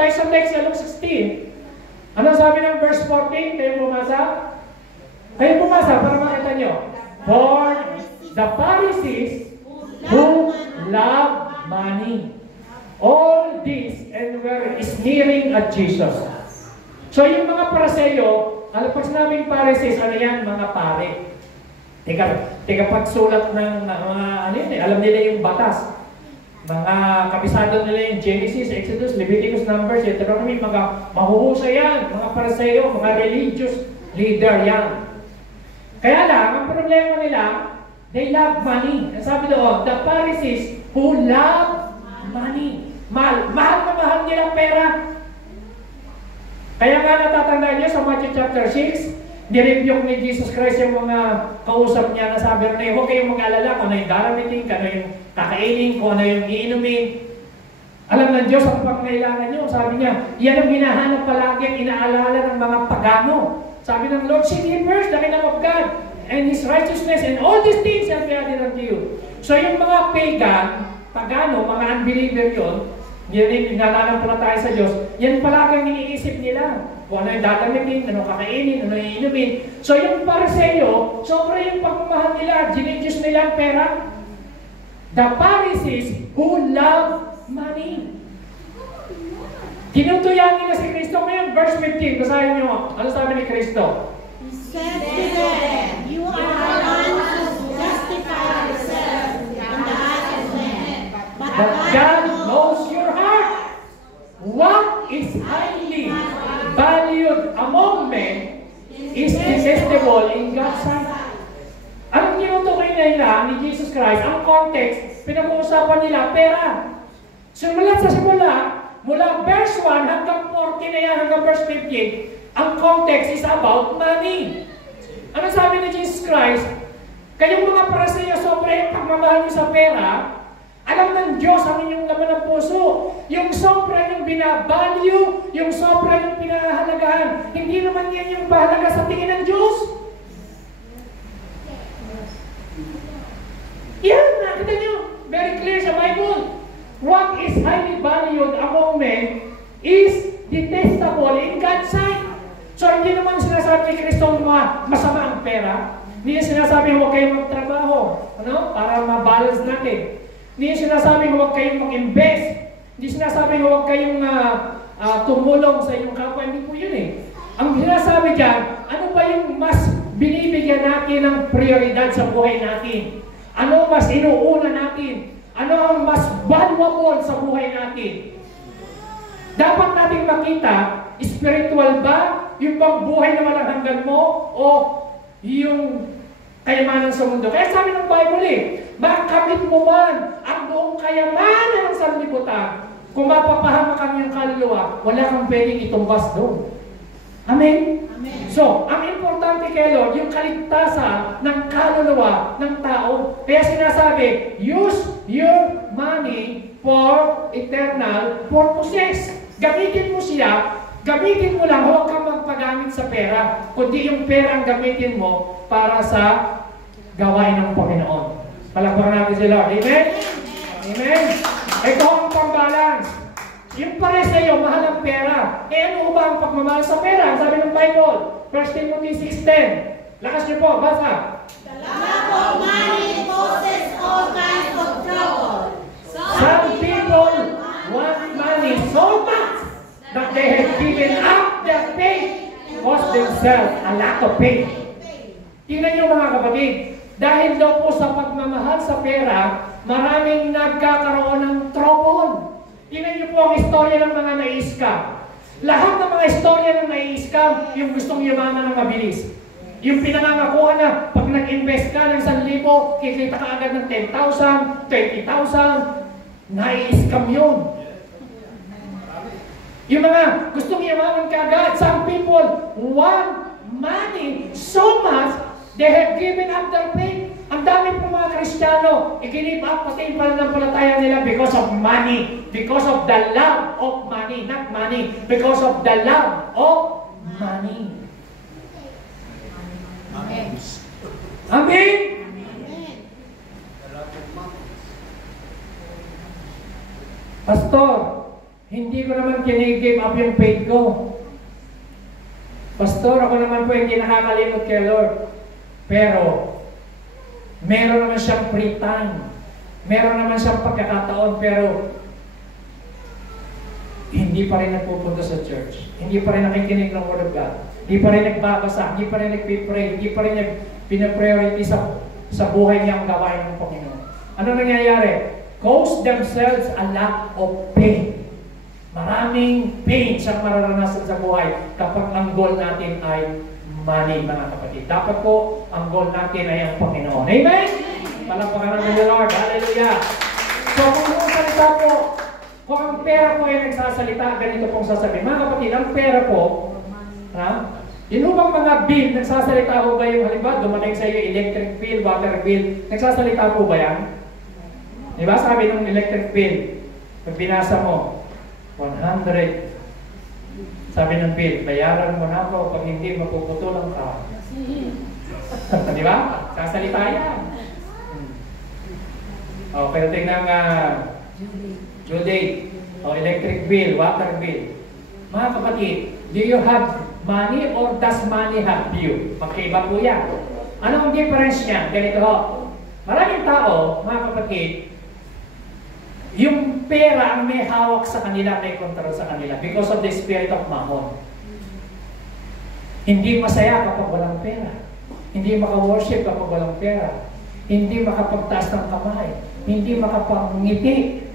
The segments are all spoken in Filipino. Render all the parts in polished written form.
tayo sa text, Luke 16. Ano sabi ng verse 14? Kayo bumasa? Kayo bumasa para makita nyo. For the Pharisees who love money, all this and were sneering at Jesus. So yung mga Pariseo, alam pag sinabing Pharisees, ano yan? Mga pare. Teka pagsulat ng mga ano yun, alam nila yung batas. Mga kabisado nila yung Genesis, Exodus, Leviticus, Numbers, Deuteronomy, mga mahuhusay yan, mga Pariseo, mga religious leader yan. Kaya lang, ang problema nila, they love money. Sabi doon, the Pharisees who love money. Mahal na mahal nila pera. Kaya nga natatandaan nyo sa Matthew chapter 6, nirebuke ni Jesus Christ yung mga kausap niya na sabi rin, huwag kayong mag-alala kung ano yung daramiting, kung ano yung kakainin, kung ano yung iinumin. Alam ng Diyos ang pangailangan nyo. Sabi niya, yan ang hinahanap palagi ang inaalala ng mga pagano. Sabi ng Lord, seek ye first the kingdom of God and His righteousness, and all these things shall be added unto you. So yung mga pagan, pagano, mga unbeliever yun, yan nananampalataya sa Diyos, yan palagi ang iniisip nila. Kung ano yung dadamitin, ano kakainin, ano yung inumin. So yung Pariseo, sobra yung pagmamahal nila, ginidiyos nila ang pera. The Pharisees who love money. Tinutuyan nila si Kristo. Ngayon, verse 15, basahin nyo. Ano sabi ni Kristo? He said to them, you are the ones who justify yourselves in the eyes of men. But God knows your heart. What is highly valued among men is detestable in God's sight. Anong tinutukoy nila ni Jesus Christ? Ang context, pinag-uusapan nila, pera. Simulat sa simula, mula verse 1 hanggang 14 na yan, hanggang verse 15, ang context is about money. Ano sabi ni Jesus Christ? Kayong mga Pariseo, sobre pagmamahal niyo sa pera, alam ng Diyos ang inyong laman ng puso. Yung sobra yung binavalue, yung sobra yung pinahahalagahan. Hindi naman yan yung bahalaga sa tingin ng Diyos. Yan, nakita nyo. Very clear sa Bible. What is highly valued among men is detestable in God's sight. So hindi naman sinasabi ni Kristo masama ang pera. Hindi niya sinasabi huwag kayong magtrabaho, para mabalance natin. Hindi sinasabi huwag kayong mag-invest. Hindi sinasabi huwag kayong tumulong sa inyong kapwa. Hindi po yun eh. Ang sinasabi dyan, ano ba yung mas binibigyan natin ng prioridad sa buhay natin? Ano mas inuuna natin? Ano ang mas valuable sa buhay natin? Dapat nating makita, spiritual ba? Yung bang buhay na walang hanggan mo? O yung kayamanan sa mundo? Kaya sabi ng Bible makamit mo man ang buong kayamanan ng sanlibutan. Kung mapapahamak ang iyong kaluluwa, wala kang pwedeng itumbas doon. Amen? Amen. So, ang importante kay Lord, yung kaligtasan ng kaluluwa ng tao. Kaya sinasabi, use your money for eternal purposes. Gamitin mo siya, gamitin mo lang, huwag kang magpagamit sa pera, kundi yung pera ang gamitin mo para sa gawain ng Panginoon. Palakpakan natin si Lord. Amen? Amen? Ito ang pang-balance. Yung Pariseo, mahal ang pera. Ano ba ang pagmamahal sa pera? Sabi ng Bible, 1 Timothy 6:10. Lakas niyo po, basa. the love of money causes all kinds of trouble. Some people want money so much that they have given up their faith, cost themselves a lot of pain. Tingnan niyo mga kapatid, dahil daw po sa pagmamahal sa pera, maraming nagkakaroon ng trouble. Tingnan niyo po ang istorya ng mga nai-scam. Lahat ng mga istorya ng nai-scam, yung gustong yumaman ng mabilis. Yung pinangangakuha na, pag nag-invest ka ng 1,000, kikita ka agad ng 10,000, 20,000, nai-scam yun. Yung mga gustong yumaman ka agad, some people want money so much, they have given up their faith. Ang dami po mga Kristiyano, i-give up pati yung pananampalataya nila because of money. Because of the love of money. Not money. Because of the love of money. Amen. Amen? Amen. Pastor, Hindi ko naman kini-give up yung faith ko. Pastor, ako naman po hindi nakakalimot kay Lord. Pero, meron naman siyang free time. Meron naman siyang pagkakataon, pero hindi pa rin nagpupunta sa church. Hindi pa rin nakikinig ng Word of God. Hindi pa rin nagbabasa. Hindi pa rin nagpipray. Hindi pa rin pinapriority sa buhay niya ang gawain ng Panginoon. Ano nangyayari? Cause themselves a lot of pain. Maraming pain siyang mararanasan sa buhay kapag ang goal natin ay money, mga kapatid. Dapat po, ang goal natin ay ang Panginoon. Amen? Palakpakan ng Lord. Hallelujah. So, kung ang salita po, kung ang pera po ay nagsasalita, ganito pong sasabihin. Mga kapatid, ang pera po, yun bang mga bill, nagsasalita po ba yung halimbawa, dumating sa iyo electric bill, water bill, nagsasalita po ba yan? Diba sabi ng electric bill, pag binasa mo, 100. Sabi ng bill, bayaran mo na ako pag hindi mapuputulan ka. Di ba? Sasalita yan. Pero tingnan due date, electric bill, water bill. Mga kapatid, do you have money or does money have you? Magkaiba po yan. Anong difference niya? Ganito ho. Maraming tao, mga kapatid, yung pera ang may hawak sa kanila, may control sa kanila because of the spirit of mammon. Hindi masaya kapag walang pera. Hindi maka-worship kapag walang pera. Hindi makapagtaas ng kamay. Hindi makapangiti.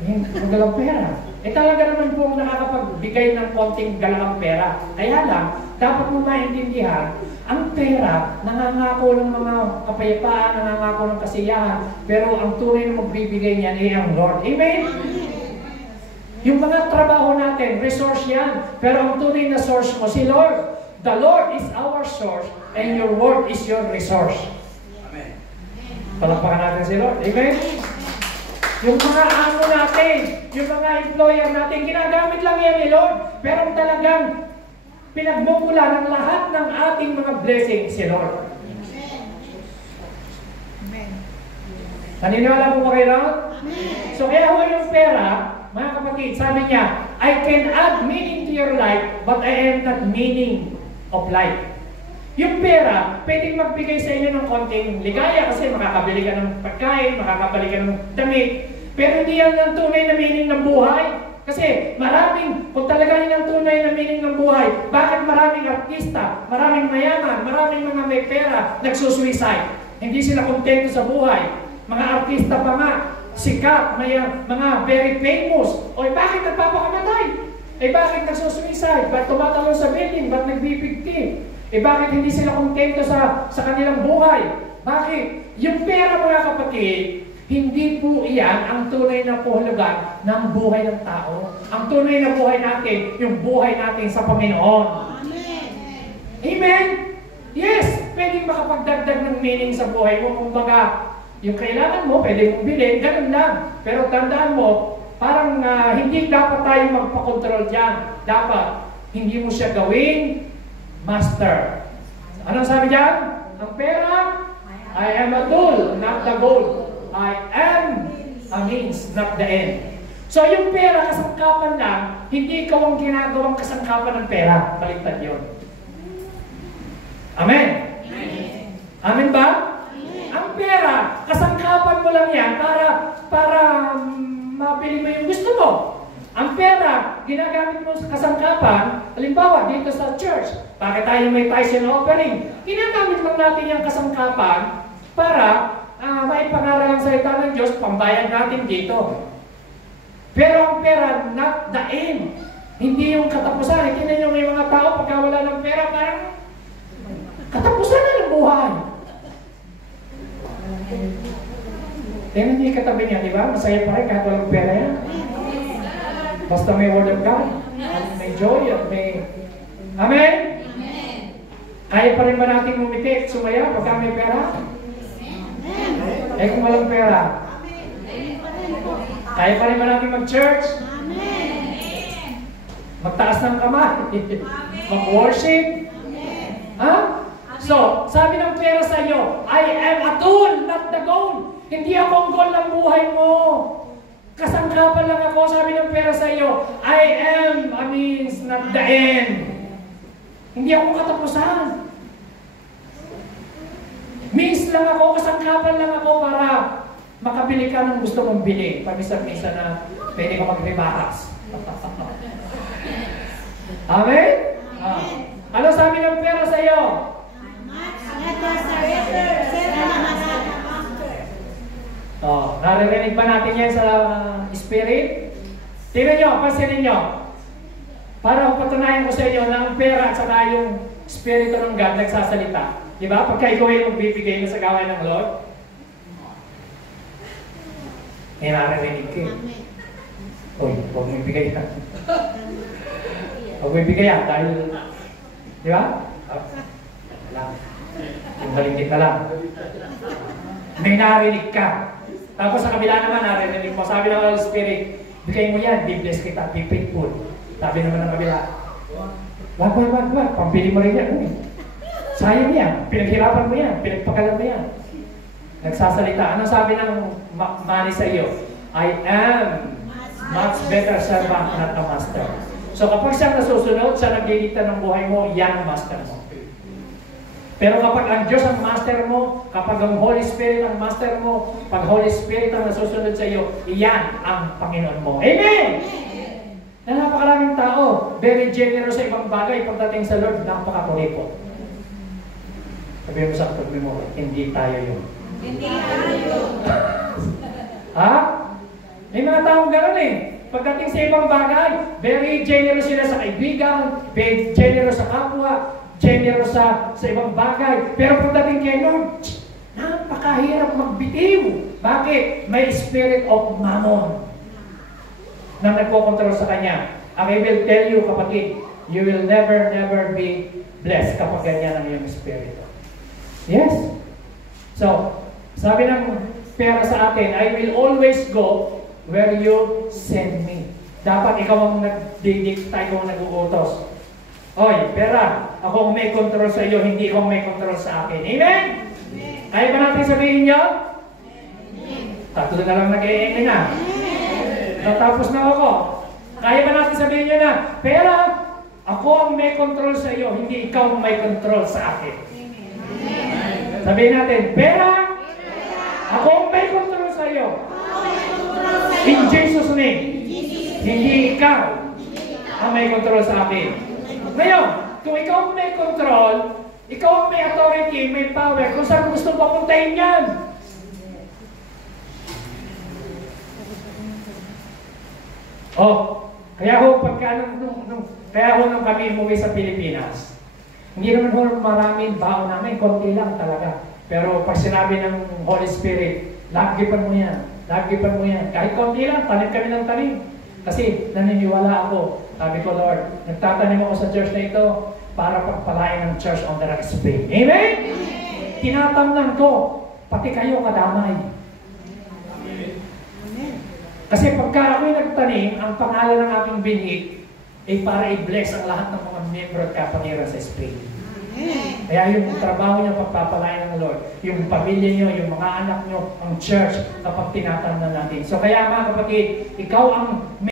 Hindi walang pera. Talaga naman po nakakapagbigay ng konting galang pera. Kaya lang, dapat mo maintindihan, ang pera, nangangako ng mga kapayapaan, nangangako ng kasiyahan, pero ang tunay na magbibigay niyan ay ang Lord. Amen? Yung mga trabaho natin, resource yan, pero ang tunay na source mo, si Lord. The Lord is our source, and your word is your resource. Amen. Palakpakan natin si Lord. Amen? Yung mga amo natin, yung mga employer natin, ginagamit lang yan ni Lord. Pero talagang pinagmumula ng lahat ng ating mga blessings si Lord. Amen. Naniniwala po ba kayo, Lord? So kaya ho yung pera, mga kapatid, sabi niya, I can add meaning to your life, but I am not meaning of life. Yung pera, pwedeng magbigay sa inyo ng konting ligaya kasi makakabili ka ng pagkain, makakabili ka ng damit. Pero hindi yan ang tunay na meaning ng buhay. Kasi kung talaga yun ang tunay na meaning ng buhay, bakit maraming artista, maraming mayaman, maraming mga may pera, nagsusuicide? Hindi sila kontento sa buhay. Mga artista pa nga, sikat, mga very famous. O bakit nagpapakamatay? Bakit nagsusuicide? Bakit tumatalon sa building? Bakit nagbibigti? Bakit hindi sila kontento sa kanilang buhay? Bakit? Yung pera, mga kapatid, hindi po iyan ang tunay na pohulugan ng buhay ng tao. Ang tunay na buhay natin, yung buhay natin sa Panginoon. Amen. Amen? Yes, pwedeng makapagdagdag ng meaning sa buhay mo. Kumbaga, yung kailangan mo, pwede mong bilhin, ganun lang. Pero tandaan mo, parang hindi dapat tayo magpakontrol dyan. Dapat, hindi mo siya gawing master. Anong sabi dyan? Ang pera, I am a tool, not the goal. I am a means, not the end. So yung pera, kasangkapan lang, hindi ikaw ang ginagawang kasangkapan ng pera. Baliktad yun. Amen? Amen ba? Ang pera, kasangkapan mo lang yan para mabili mo yung gusto mo. Ang pera, ginagamit mo sa kasangkapan, halimbawa dito sa church, bakit tayo may tithes and offering? Ginagamit lang natin yung kasangkapan para maipangaral ang salita ng Diyos, pambayad natin dito. Pero ang pera, not the end. Hindi yung katapusan. Tingnan nyo may mga tao, pagka wala ng pera, parang katapusan na ng buhay. Tingnan nyo yung katabi niya, di ba? Masaya pa rin kahit walang pera yan. Basta may word of God, may joy at may... Amen? Kaya pa rin ba natin ngumiti at sumaya pagka may pera? Kung walang pera, kaya pa rin ba natin mag-church? Magtaas ng kamay? Mag-worship? Ha? So, sabi ng pera sa iyo, I am a tool, not the goal. Hindi ako ang goal ng buhay mo. Kasangkapan lang ako, sabi ng pera sa iyo. I am a means, not the end. Hindi ako katapusan. Means lang ako, kasangkapan lang ako para makabili ka ng gusto mong bili. Pamisa-misa na pwede ka mag-rebakas. Amen? Ano sabi ng pera sa iyo? Naririnig ba natin yan sa spirit? Tingnan nyo, pansinin nyo. Para patunayan ko sa inyo na ang pera at saka yung spirito ng God nagsasalita. Diba? Pagka ikaw ay magbibigay na sa gawain ng Lord, naririnig ka. Uy, huwag mo ibigay yan. Huwag mo ibigay yan dahil, di ba? Yung balinggit na lang. May narinig ka. Tapos sa kabila naman, narinig mo. Sabi ng Holy Spirit, bigay mo yan, be blessed kita, be faithful. Sabi naman ng kabila, wag. Pambili mo rin yan. Uy, sayang yan. Pinaghirapan mo yan. Pinagpakalan mo yan. Nagsasalita. Ano sabi ng money sa iyo? I am much better servant, not a master. So kapag siya nasusunod, siya nagdidikta ng buhay mo, yan ang master mo. Pero kapag ang Diyos ang master mo, kapag ang Holy Spirit ang master mo, pag Holy Spirit ang nasusunod sa iyo, iyan ang Panginoon mo. Amen! Na napakaraming tao, very generous sa ibang bagay, pagdating sa Lord, napakakuripot. Sabihin mo sa kapag mo, hindi tayo yun. Hindi tayo. Ha? May mga taong gano'n eh. Pagdating sa ibang bagay, very generous sila sa kaibigan, very generous sa kapwa, generous sa ibang bagay. Pero pagdating kay Lord, napakahirap magbitiw. Bakit? May spirit of mammon na nagpokontrol sa kanya. I will tell you, kapatid, you will never be blessed kapag ganyan ang iyong spirito. Yes? So, sabi ng pera sa atin, I will always go where you send me. Dapat ikaw ang nagdidikta, ikaw ang nag-uutos. Oy, pera, ako ang may control sa iyo, hindi ikaw may control sa akin. Amen? Kaya ba natin sabihin niyo? Tatlo na lang nag-e-eme na. Natapos na ako. Kaya ba natin sabihin niyo na, pera, ako ang may control sa iyo, hindi ikaw ang may control sa akin. Sabihin natin, pera, ako ang may control sa iyo. In Jesus' name. Hindi ikaw ang may control sa akin. Ngayon, kung ikaw ang may control, ikaw ang may authority, may power, kung saan gusto papuntahin yan. Kaya nung kami umuwi sa Pilipinas, hindi naman maraming baon namin, konti lang talaga. Pero pag sinabi ng Holy Spirit, lagipan mo yan, lagipan mo yan. Kahit konti lang, tanim kami ng tanim. Kasi naniniwala ako, sabi ko, Lord, nagtatanim ako sa church na ito para pagpalain ng church on the right spring. Amen? Tinatamnan ko, pati kayo kadamay. Kasi pagka ako'y nagtanim, ang pangalan ng aking binhig ay para i-bless ang lahat ng mga membro at kapatiran sa spring. Kaya yung trabaho niyo pagpapalain ng Lord, yung pamilya niyo, yung mga anak niyo, ang church, kapag tinatamnan natin. So kaya mga kapatid, ikaw ang